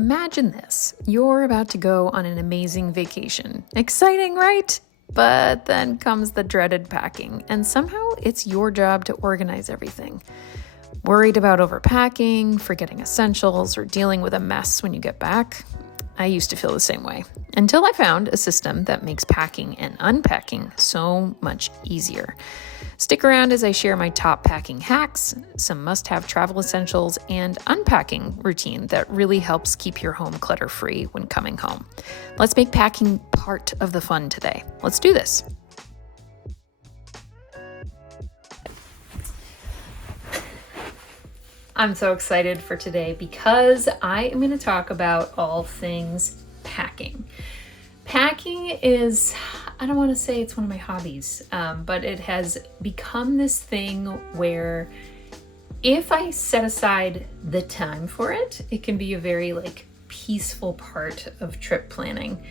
Imagine this. You're about to go on an amazing vacation. Exciting, right? But then comes the dreaded packing, and somehow it's your job to organize everything. Worried about overpacking, forgetting essentials, or dealing with a mess when you get back? I used to feel the same way, until I found a system that makes packing and unpacking so much easier. Stick around as I share my top packing hacks, some must-have travel essentials, and unpacking routine that really helps keep your home clutter-free when coming home. Let's make packing part of the fun today. Let's do this. I'm so excited for today because I am going to talk about all things packing. Packing is, I don't want to say it's one of my hobbies, but it has become this thing where if I set aside the time for it, it can be a very peaceful part of trip planning.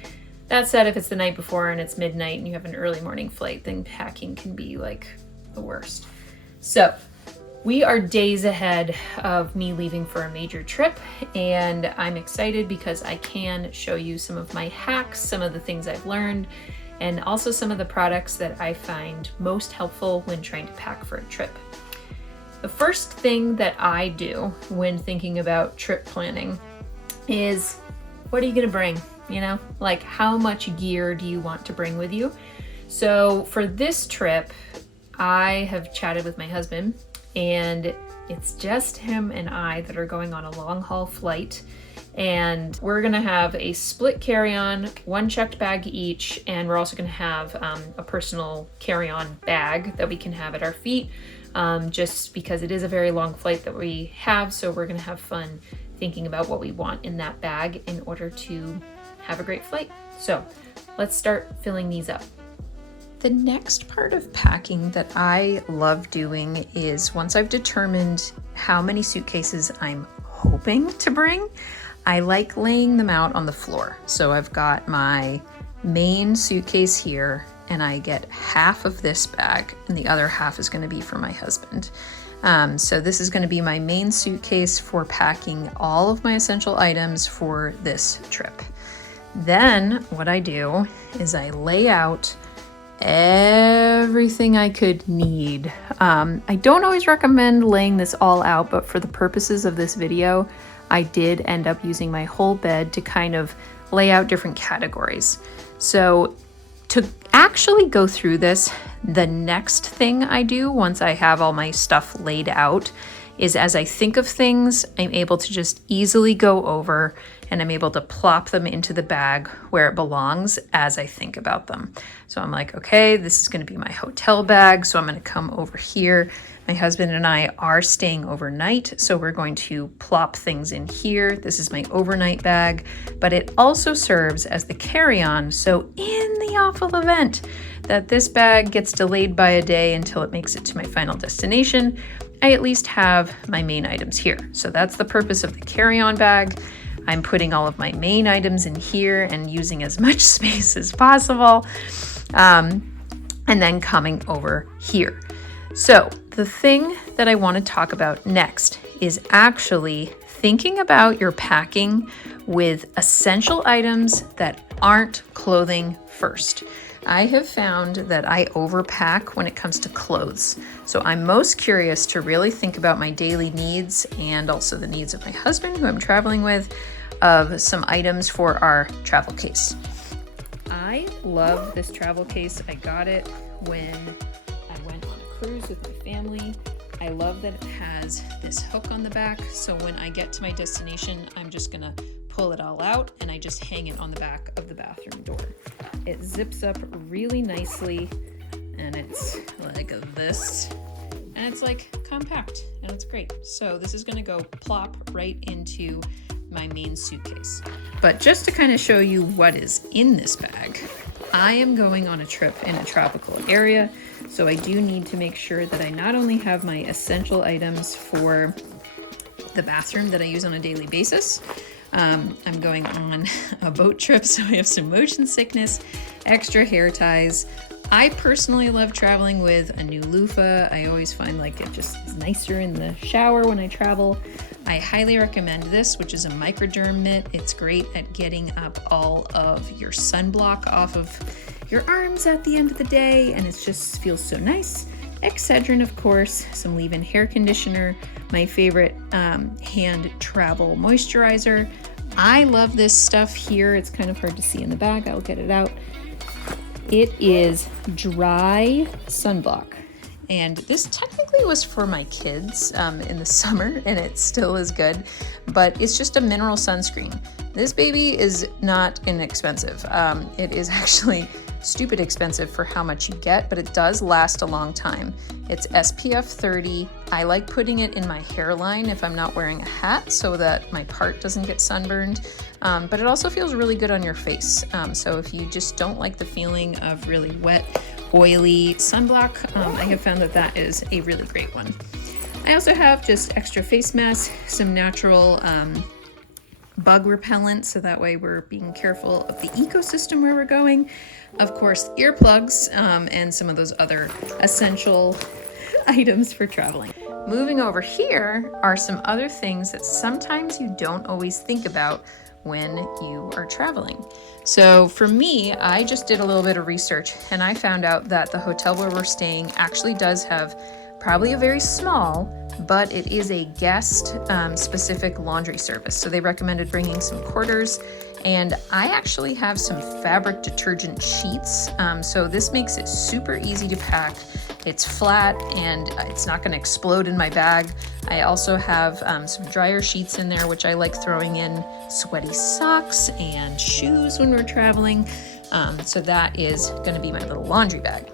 That said, if it's the night before and it's midnight and you have an early morning flight, then packing can be the worst. So we are days ahead of me leaving for a major trip, and I'm excited because I can show you some of my hacks, some of the things I've learned, and also some of the products that I find most helpful when trying to pack for a trip. The first thing that I do when thinking about trip planning is, what are you gonna bring? How much gear do you want to bring with you? So for this trip, I have chatted with my husband, and it's just him and I that are going on a long haul flight, and we're gonna have a split carry-on, one checked bag each, and we're also gonna have a personal carry-on bag that we can have at our feet, just because it is a very long flight that we have, so we're gonna have fun thinking about what we want in that bag in order to have a great flight. So let's start filling these up. The next part of packing that I love doing is, once I've determined how many suitcases I'm hoping to bring, I like laying them out on the floor. So I've got my main suitcase here, and I get half of this bag, and the other half is going to be for my husband. So this is going to be my main suitcase for packing all of my essential items for this trip. Then what I do is I lay out everything I could need. I don't always recommend laying this all out, but for the purposes of this video, I did end up using my whole bed to kind of lay out different categories. So to actually go through this, the next thing I do once I have all my stuff laid out is, as I think of things, I'm able to just easily go over and I'm able to plop them into the bag where it belongs as I think about them. So I'm like, okay, this is gonna be my hotel bag, so I'm gonna come over here. My husband and I are staying overnight, so we're going to plop things in here. This is my overnight bag, but it also serves as the carry-on. So in the awful event that this bag gets delayed by a day until it makes it to my final destination, I at least have my main items here. So that's the purpose of the carry-on bag. I'm putting all of my main items in here and using as much space as possible, and then coming over here. So the thing that I want to talk about next is actually thinking about your packing with essential items that aren't clothing first. I have found that I overpack when it comes to clothes. So I'm most curious to really think about my daily needs and also the needs of my husband, who I'm traveling with, of some items for our travel case. I love this travel case. I got it when I went on a cruise with my family. I love that it has this hook on the back, so when I get to my destination, I'm just gonna pull it all out and I just hang it on the back of the bathroom door. It zips up really nicely, and it's like this, and it's compact, and it's great. So this is gonna go plop right into my main suitcase. But just to kind of show you what is in this bag, I am going on a trip in a tropical area, so I do need to make sure that I not only have my essential items for the bathroom that I use on a daily basis. I'm going on a boat trip, so I have some motion sickness, extra hair ties. I personally love traveling with a new loofah. I always find it just is nicer in the shower when I travel. I highly recommend this, which is a microderm mitt. It's great at getting up all of your sunblock off of your arms at the end of the day, and it just feels so nice. Excedrin, of course, some leave-in hair conditioner, my favorite hand travel moisturizer. I love this stuff here. It's kind of hard to see in the bag. I'll get it out. It is dry sunblock. And this technically was for my kids in the summer, and it still is good, but it's just a mineral sunscreen. This baby is not inexpensive. It is actually stupid expensive for how much you get, but it does last a long time. It's SPF 30. I like putting it in my hairline if I'm not wearing a hat so that my part doesn't get sunburned, but it also feels really good on your face. So if you just don't like the feeling of really wet, oily sunblock, I have found that that is a really great one. I also have just extra face masks, some natural bug repellent, so that way we're being careful of the ecosystem where we're going. Of course, earplugs, and some of those other essential items for traveling. Moving over here are some other things that sometimes you don't always think about when you are traveling. So for me, I just did a little bit of research and I found out that the hotel where we're staying actually does have probably a very small, but it is a guest specific laundry service. So they recommended bringing some quarters, and I actually have some fabric detergent sheets. So this makes it super easy to pack. It's flat and it's not going to explode in my bag. I also have some dryer sheets in there, which I like throwing in sweaty socks and shoes when we're traveling. So that is going to be my little laundry bag.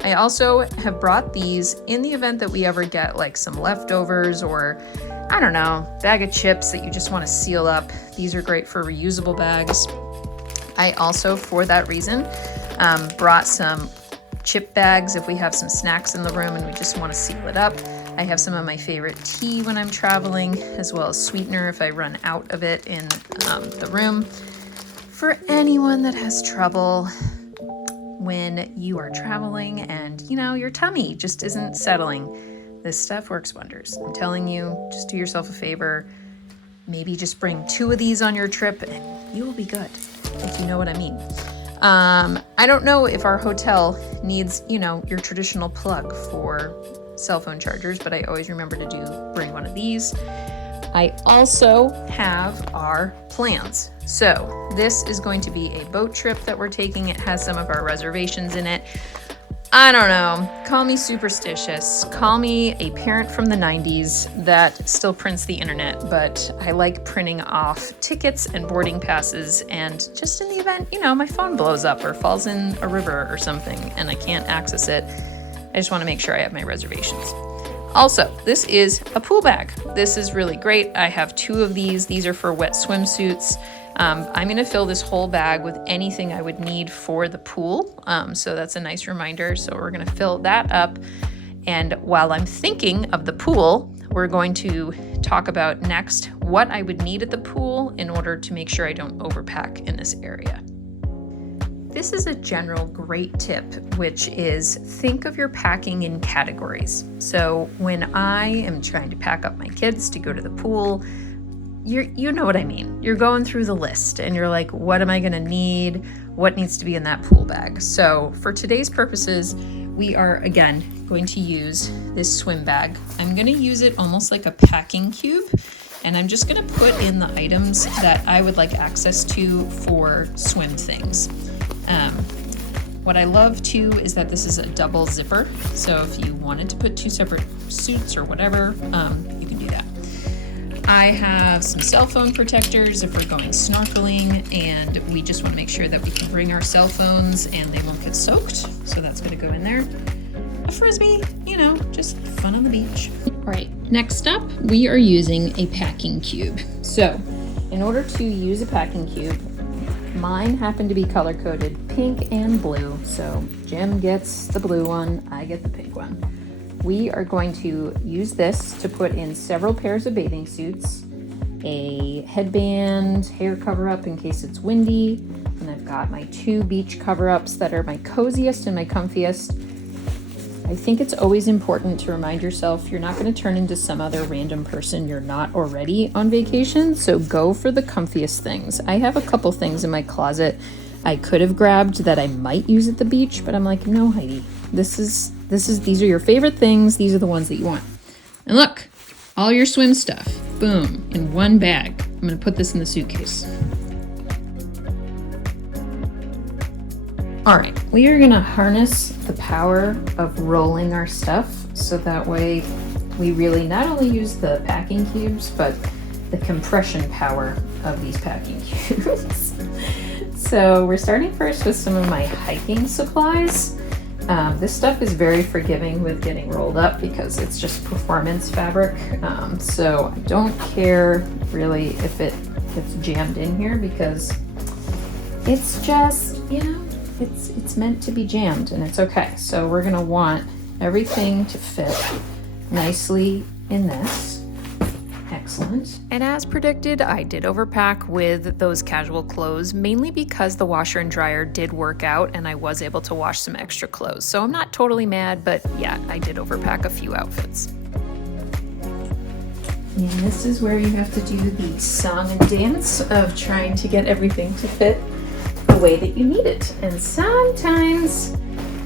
I also have brought these in the event that we ever get like some leftovers or, I don't know, bag of chips that you just want to seal up. These are great for reusable bags. I also, for that reason, brought some chip bags if we have some snacks in the room and we just want to seal it up. I have some of my favorite tea when I'm traveling, as well as sweetener if I run out of it in the room. For anyone that has trouble when you are traveling and, you know, your tummy just isn't settling, this stuff works wonders. I'm telling you, just do yourself a favor. Maybe just bring 2 of these on your trip and you will be good, if you know what I mean. I don't know if our hotel needs, you know, your traditional plug for cell phone chargers, but I always remember to bring one of these. I also have our plans. So this is going to be a boat trip that we're taking. It has some of our reservations in it. I don't know, call me superstitious, call me a parent from the 90s that still prints the internet, but I like printing off tickets and boarding passes, and just in the event, you know, my phone blows up or falls in a river or something and I can't access it, I just want to make sure I have my reservations. Also, this is a pool bag. This is really great. I have 2 of these. These are for wet swimsuits. I'm going to fill this whole bag with anything I would need for the pool. So that's a nice reminder. So we're going to fill that up. And while I'm thinking of the pool, we're going to talk about next what I would need at the pool in order to make sure I don't overpack in this area. This is a general great tip, which is think of your packing in categories. So when I am trying to pack up my kids to go to the pool, you know what I mean. You're going through the list and you're like, what am I going to need? What needs to be in that pool bag? So for today's purposes, we are again going to use this swim bag. I'm going to use it almost like a packing cube, and I'm just going to put in the items that I would like access to for swim things. What I love too is that this is a double zipper. So if you wanted to put 2 separate suits or whatever, you can do that. I have some cell phone protectors if we're going snorkeling and we just want to make sure that we can bring our cell phones and they won't get soaked. So that's going to go in there. A Frisbee, you know, just fun on the beach. All right, next up, we are using a packing cube. So in order to use a packing cube, mine happened to be color-coded pink and blue, so Jim gets the blue one, I get the pink one. We are going to use this to put in several pairs of bathing suits, a headband, hair cover-up in case it's windy, and I've got my 2 beach cover-ups that are my coziest and my comfiest. I think it's always important to remind yourself you're not going to turn into some other random person you're not already on vacation, so go for the comfiest things. I have a couple things in my closet I could have grabbed that I might use at the beach, but I'm like, no, Heidi, these are your favorite things. These are the ones that you want. And look, all your swim stuff, boom, in one bag. I'm going to put this in the suitcase. All right, we are gonna harness the power of rolling our stuff so that way we really not only use the packing cubes, but the compression power of these packing cubes. So we're starting first with some of my hiking supplies. This stuff is very forgiving with getting rolled up because it's just performance fabric. So I don't care really if it gets jammed in here because it's just, it's meant to be jammed and it's okay. So we're gonna want everything to fit nicely in this. Excellent. And as predicted, I did overpack with those casual clothes, mainly because the washer and dryer did work out and I was able to wash some extra clothes. So I'm not totally mad, but yeah, I did overpack a few outfits. And this is where you have to do the song and dance of trying to get everything to fit the way that you need it. And sometimes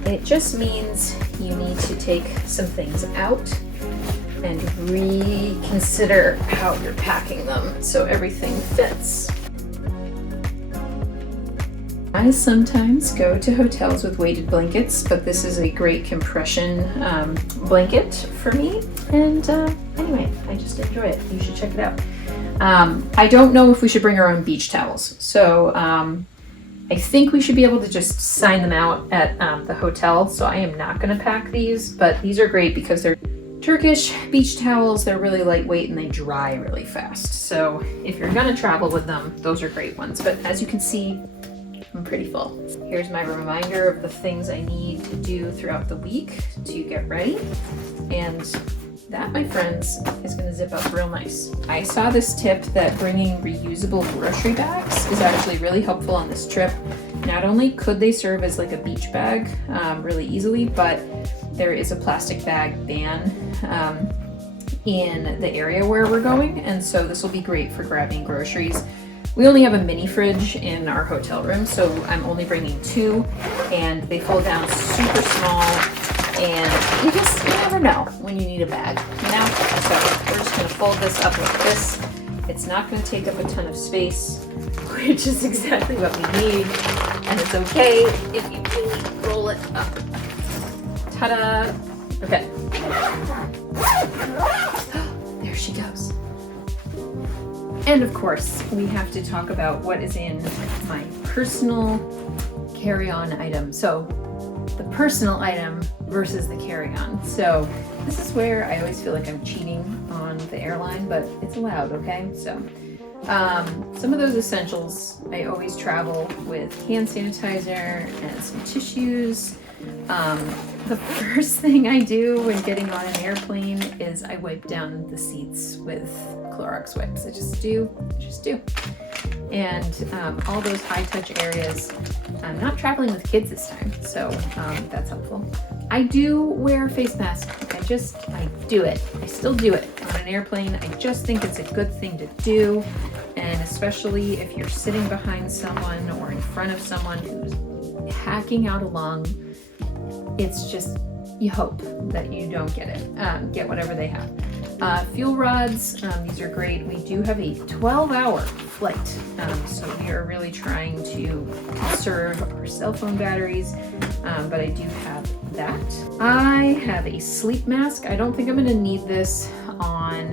it just means you need to take some things out and reconsider how you're packing them so everything fits. I sometimes go to hotels with weighted blankets, but this is a great compression blanket for me. And anyway, I just enjoy it. You should check it out. I don't know if we should bring our own beach towels. So I think we should be able to just sign them out at the hotel. So I am not gonna pack these, but these are great because they're Turkish beach towels. They're really lightweight and they dry really fast. So if you're gonna travel with them, those are great ones. But as you can see, I'm pretty full. Here's my reminder of the things I need to do throughout the week to get ready. And that, my friends, is gonna zip up real nice. I saw this tip that bringing reusable grocery bags is actually really helpful on this trip. Not only could they serve as like a beach bag really easily, but there is a plastic bag ban in the area where we're going. And so this will be great for grabbing groceries. We only have a mini fridge in our hotel room, so I'm only bringing 2, and they fold down super small, and you never know when you need a bag, So we're just gonna fold this up like this. It's not gonna take up a ton of space, which is exactly what we need, and it's okay if you really roll it up. Ta-da! Okay. There she goes. And of course, we have to talk about what is in my personal carry-on item. So the personal item versus the carry-on. So this is where I always feel like I'm cheating on the airline, but it's allowed, okay? So some of those essentials, I always travel with hand sanitizer and some tissues. The first thing I do when getting on an airplane is I wipe down the seats with Clorox wipes. I just do. And all those high touch areas, I'm not traveling with kids this time, so that's helpful. I do wear a face mask. I do it. I still do it on an airplane. I just think it's a good thing to do. And especially if you're sitting behind someone or in front of someone who's hacking out a lung, it's just, you hope that you don't get it, get whatever they have. Fuel rods, these are great. We do have a 12-hour flight, so we are really trying to conserve our cell phone batteries, but I do have that. I have a sleep mask. I don't think I'm gonna need this on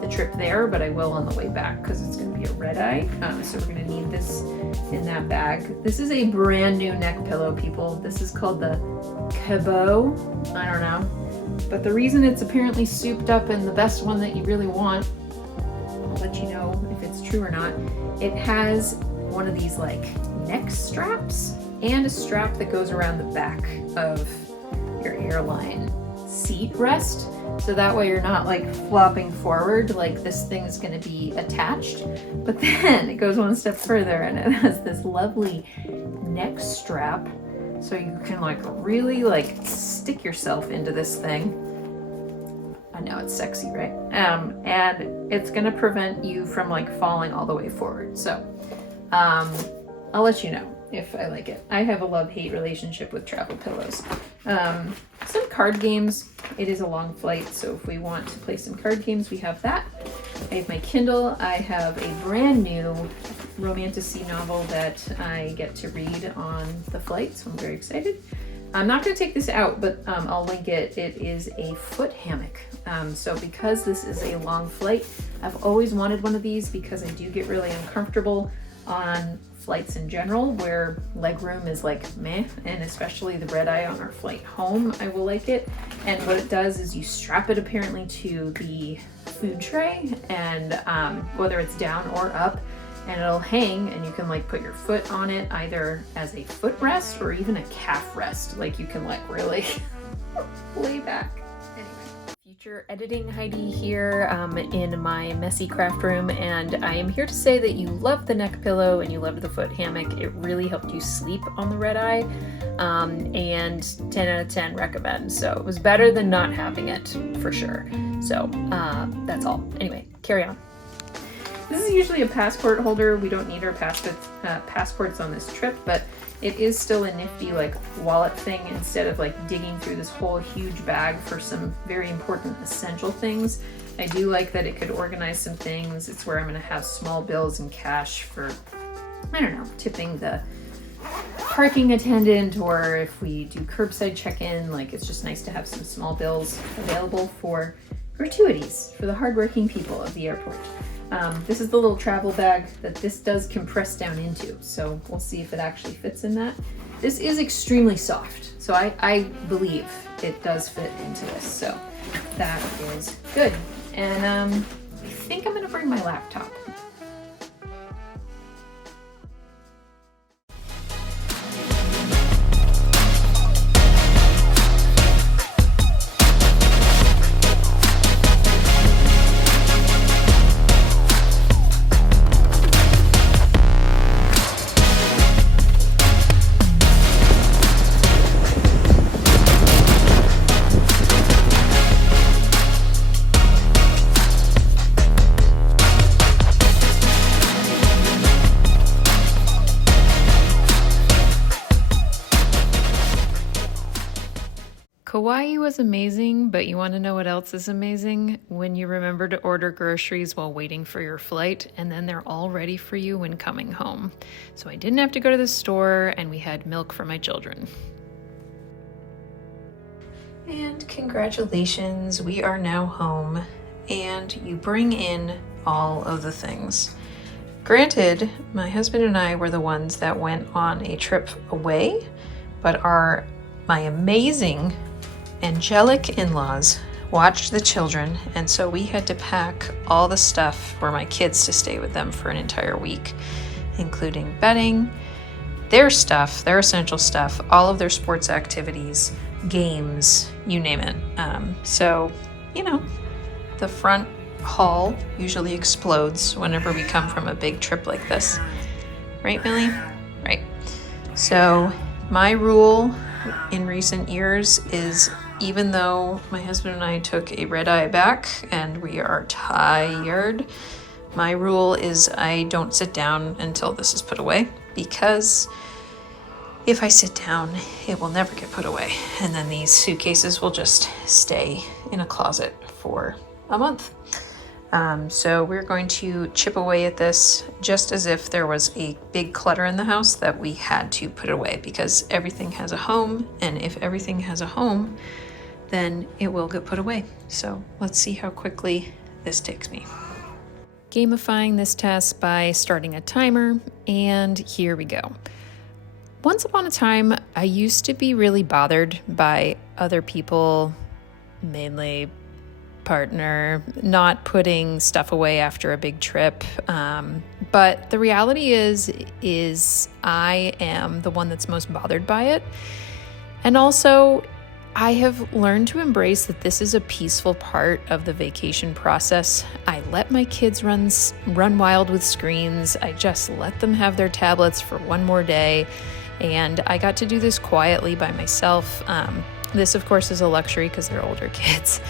the trip there, but I will on the way back because it's gonna be a red eye, so we're gonna need this in that bag. This is a brand new neck pillow, people. This is called the Cabot. I don't know. But the reason it's apparently souped up and the best one that you really want, I'll let you know if it's true or not. It has one of these like neck straps and a strap that goes around the back of your airline seat rest. So that way you're not like flopping forward, like this thing is gonna be attached. But then it goes one step further and it has this lovely neck strap So you can like really like stick yourself into this thing. I know it's sexy, right? And it's gonna prevent you from like falling all the way forward. So I'll let you know if I like it. I have a love-hate relationship with travel pillows. Some card games. It is a long flight, so if we want to play some card games, we have that. I have my Kindle. I have a brand new romantasy novel that I get to read on the flight, so I'm very excited. I'm not going to take this out, but I'll link it. It is a foot hammock. So because this is a long flight, I've always wanted one of these because I do get really uncomfortable on flights in general where legroom is like meh, and especially the red eye on our flight home, I will like it. And what it does is you strap it apparently to the food tray, and whether it's down or up, and it'll hang, and you can like put your foot on it either as a foot rest or even a calf rest. Like you can like really lay back. Future editing Heidi here in my messy craft room, and I am here to say that you love the neck pillow and you love the foot hammock. It really helped you sleep on the red eye, and 10 out of 10 recommend. So it was better than not having it for sure. So that's all. Anyway, carry on. This is usually a passport holder. We don't need our passports on this trip, but it is still a nifty like wallet thing instead of like digging through this whole huge bag for some very important essential things. I do like that it could organize some things. It's where I'm going to have small bills and cash for, I don't know, tipping the parking attendant, or if we do curbside check-in, like it's just nice to have some small bills available for gratuities for the hardworking people of the airport. This is the little travel bag that this does compress down into, so we'll see if it actually fits in that. This is extremely soft, so I believe it does fit into this, so that is good. And I think I'm gonna bring my laptop. Kauai was amazing, but you want to know what else is amazing? When you remember to order groceries while waiting for your flight, and then they're all ready for you when coming home. So I didn't have to go to the store, and we had milk for my children. And congratulations, we are now home, and you bring in all of the things. Granted, my husband and I were the ones that went on a trip away, but my amazing angelic in-laws watched the children, and so we had to pack all the stuff for my kids to stay with them for an entire week, including bedding, their stuff, their essential stuff, all of their sports activities, games, you name it. So, you know, the front hall usually explodes whenever we come from a big trip like this. Right, Millie? Right. So my rule in recent years is, even though my husband and I took a red eye back and we are tired, my rule is I don't sit down until this is put away, because if I sit down, it will never get put away. And then these suitcases will just stay in a closet for a month. So we're going to chip away at this just as if there was a big clutter in the house that we had to put away, because everything has a home, and if everything has a home, then it will get put away. So let's see how quickly this takes me. Gamifying this task by starting a timer, and here we go. Once upon a time, I used to be really bothered by other people, mainly partner, not putting stuff away after a big trip. But the reality is I am the one that's most bothered by it. And also, I have learned to embrace that this is a peaceful part of the vacation process. I let my kids run wild with screens. I just let them have their tablets for one more day. and I got to do this quietly by myself. This, of course, is a luxury because they're older kids,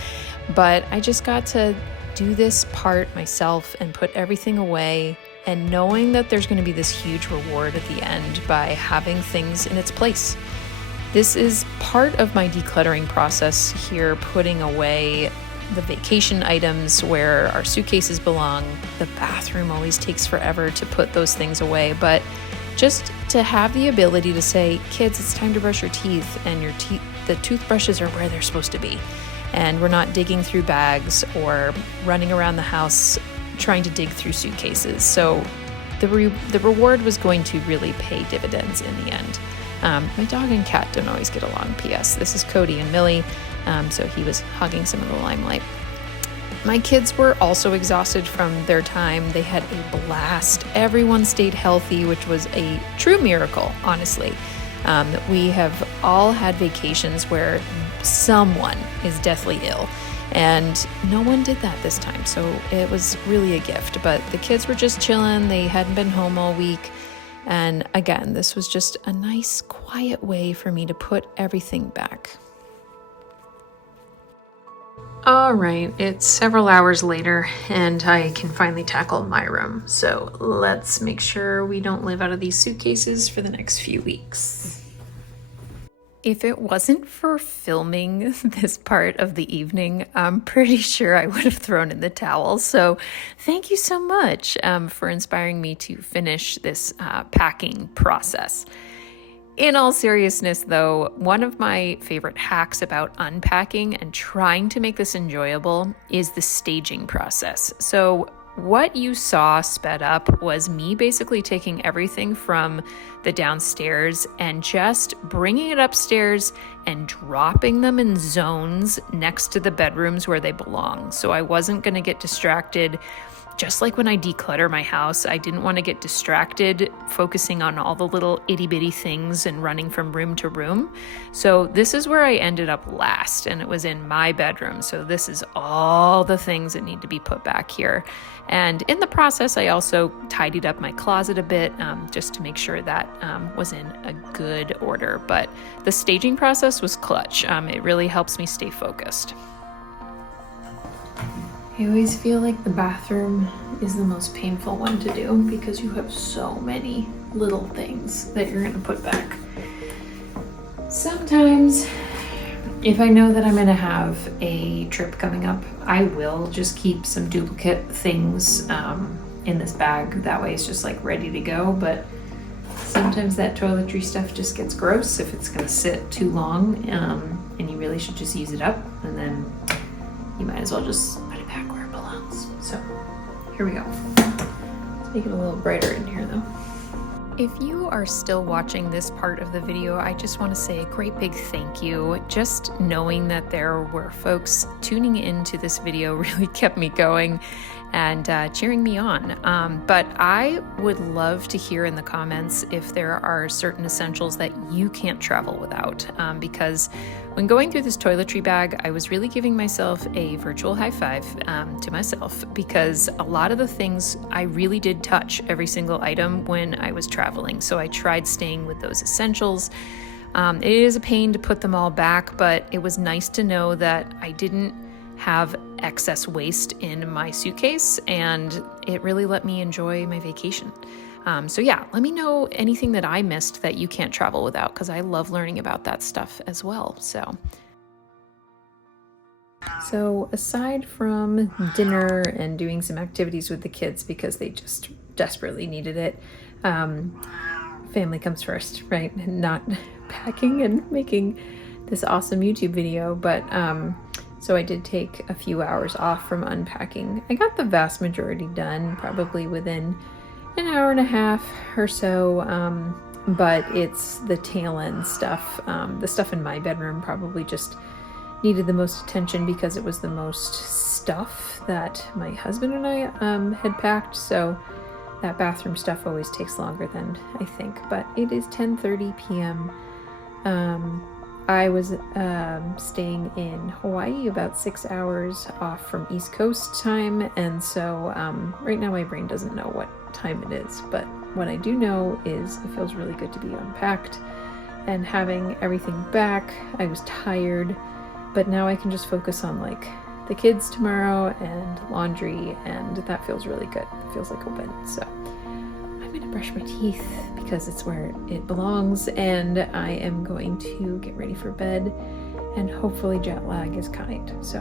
but I just got to do this part myself and put everything away, and knowing that there's going to be this huge reward at the end by having things in its place. This is part of my decluttering process here, putting away the vacation items where our suitcases belong. The bathroom always takes forever to put those things away, but just to have the ability to say, kids, it's time to brush your teeth, and the toothbrushes are where they're supposed to be. And we're not digging through bags or running around the house trying to dig through suitcases. So the reward was going to really pay dividends in the end. My dog and cat don't always get along, P.S. This is Cody and Millie, so he was hogging some of the limelight. My kids were also exhausted from their time. They had a blast. Everyone stayed healthy, which was a true miracle, honestly. We have all had vacations where someone is deathly ill, and no one did that this time, so it was really a gift. But the kids were just chilling. They hadn't been home all week. And again, this was just a nice, quiet way for me to put everything back. All right, it's several hours later, and I can finally tackle my room. So let's make sure we don't live out of these suitcases for the next few weeks. If it wasn't for filming this part of the evening, I'm pretty sure I would have thrown in the towel. So thank you so much for inspiring me to finish this packing process. In all seriousness, though, one of my favorite hacks about unpacking and trying to make this enjoyable is the staging process. So what you saw sped up was me basically taking everything from the downstairs and just bringing it upstairs and dropping them in zones next to the bedrooms where they belong. So I wasn't going to get distracted. Just like when I declutter my house, I didn't want to get distracted focusing on all the little itty bitty things and running from room to room. So this is where I ended up last, and it was in my bedroom. So this is all the things that need to be put back here. And in the process, I also tidied up my closet a bit just to make sure that was in a good order. But the staging process was clutch. It really helps me stay focused. I always feel like the bathroom is the most painful one to do because you have so many little things that you're going to put back. Sometimes, if I know that I'm going to have a trip coming up, I will just keep some duplicate things in this bag. That way it's just like ready to go. But sometimes that toiletry stuff just gets gross if it's going to sit too long, and you really should just use it up, and then you might as well just put it back where it belongs. So here we go. Let's make it a little brighter in here though. If you are still watching this part of the video, I just want to say a great big thank you. Just knowing that there were folks tuning into this video really kept me going and cheering me on. But I would love to hear in the comments if there are certain essentials that you can't travel without, because when going through this toiletry bag, I was really giving myself a virtual high five to myself, because a lot of the things I really did touch every single item when I was traveling. So I tried staying with those essentials. It is a pain to put them all back, but it was nice to know that I didn't have excess waste in my suitcase, and it really let me enjoy my vacation. So yeah, let me know anything that I missed that you can't travel without, because I love learning about that stuff as well. So aside from dinner and doing some activities with the kids because they just desperately needed it, family comes first, right? Not packing and making this awesome YouTube video, but so I did take a few hours off from unpacking. I got the vast majority done, probably within an hour and a half or so, but it's the tail end stuff. The stuff in my bedroom probably just needed the most attention because it was the most stuff that my husband and I had packed, so that bathroom stuff always takes longer than I think. But it is 10:30 p.m. I was staying in Hawaii, about 6 hours off from East Coast time, and so right now my brain doesn't know what time it is, but what I do know is it feels really good to be unpacked and having everything back. I was tired, but now I can just focus on like the kids tomorrow and laundry, and that feels really good. It feels like a win. So I'm gonna brush my teeth because it's where it belongs, and I am going to get ready for bed, and hopefully jet lag is kind. So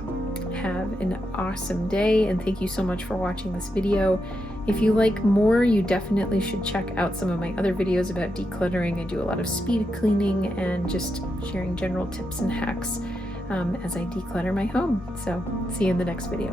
have an awesome day, and thank you so much for watching this video. If you like more, you definitely should check out some of my other videos about decluttering. I do a lot of speed cleaning and just sharing general tips and hacks as I declutter my home. So see you in the next video.